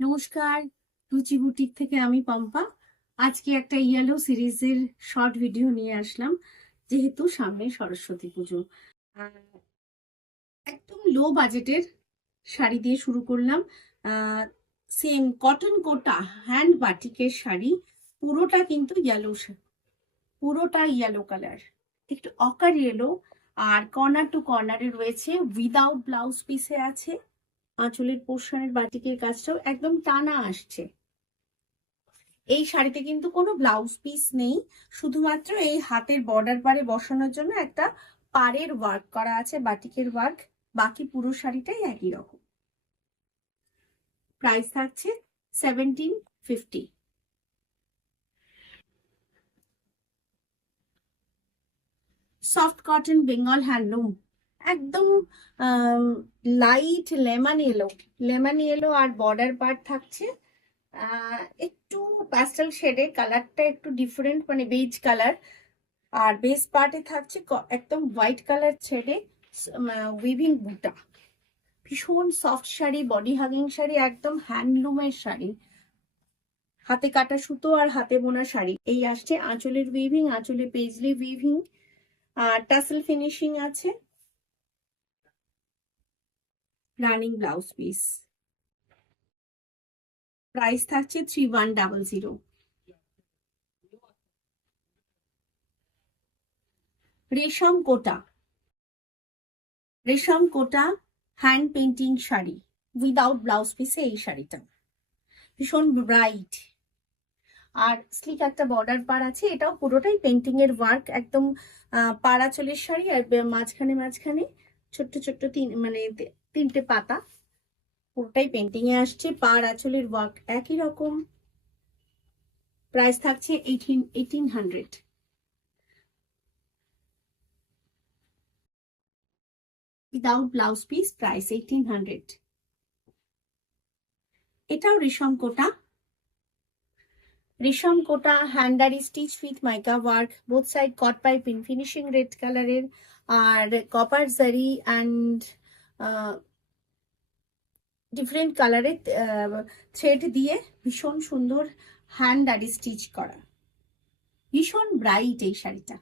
নমস্কার, রুচি বুটিক থেকে আমি পম্পা। আজকে একটা ইয়েলো সিরিজের শর্ট ভিডিও নিয়ে আসলাম, যেহেতু সামনে সরস্বতী পুজো। একদম লো বাজেটের শাড়ি দিয়ে শুরু করলাম। সেম কটন কোটা হ্যান্ড বাটিকের শাড়ি, পুরোটা কিন্তু পুরোটা ইয়েলো কালার, একটু অকার ইয়েলো, আর কর্নার টু কর্নারে রয়েছে, উইদাউট ব্লাউজ পিসে আছে। আঁচলের পোর্শনের বাটিকের কাজটাও একদম টানা আসছে। এই শাড়িতে কিন্তু কোনো ব্লাউজ পিস নেই, শুধুমাত্র এই হাতের বর্ডার পারে বসানোর জন্য একটা পাড়ের ওয়ার্ক করা আছে, বাটিকের ওয়ার্ক। বাকি পুরো শাড়িটাই একই রকম। প্রাইস থাকছে 1750। সফট কটন বেঙ্গল হ্যান্ডলুম, একদম লাইট লেমন ইয়েলো আর বর্ডার পার্ট থাকছে একটু প্যাস্টেল শেডে, কালারটা একটু ডিফারেন্ট, মানে বেজ কালার। আর বেস পার্টে থাকছে একদম হোয়াইট কালার ছেড়ে উইভিং বুটা। ভীষণ soft sari, body hugging sari, একদম হ্যান্ডলুমের শাড়ি, হাতে কাটা সুতো আর হাতে বোনা শাড়ি। এই আসছে আঁচলের উইভিং, আঁচলে পেজলি উইভিং আর টাসেল ফিনিশিং আছে। Running blouse piece. প্রাইস থাকছে 3100। রেশম Kota hand painting sari, without blouse পিসে এই শাড়িটা ভীষণ ব্রাইট। আর স্লিক একটা বর্ডার পার আছে, এটাও পুরোটাই পেন্টিং এর ওয়ার্ক, একদম পাড়া চলের শাড়ি। আর মাঝখানে মাঝখানে ছোট্ট ছোট্ট তিনটে পাতা, পুরোটাই পেন্টিং এ আসছে। পাড় আঁচলের ওয়ার্ক একই রকম। প্রাইস থাকছে 1800। Without blouse piece, price 1800। এটাও রেশম কোটা হ্যান্ডারি stitch with mica work, both side cut pipe in finishing red কালারের, আর কপার জারি অ্যান্ড ডিফারেন্ট কালারের থ্রেড দিয়ে ভীষণ সুন্দর হ্যান্ডারি স্টিচ করা, ভীষণ ব্রাইট এই শাড়িটা।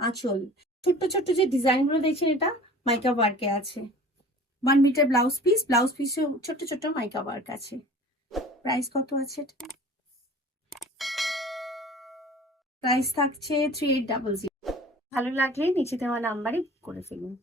আঁচল ছোট্ট ছোট্ট যে ডিজাইন গুলো দেখছেন, এটা মাইকা ওয়ার্কে আছে। 1 মিটার ব্লাউজ পিসে ছোট্ট ছোট্ট মাইকা ওয়ার্ক আছে। প্রাইস কত আছে এটা? প্রাইস থাকছে 3800। ভালো লাগলে নিচে দেওয়া নাম্বারে বুক করে ফেলুন।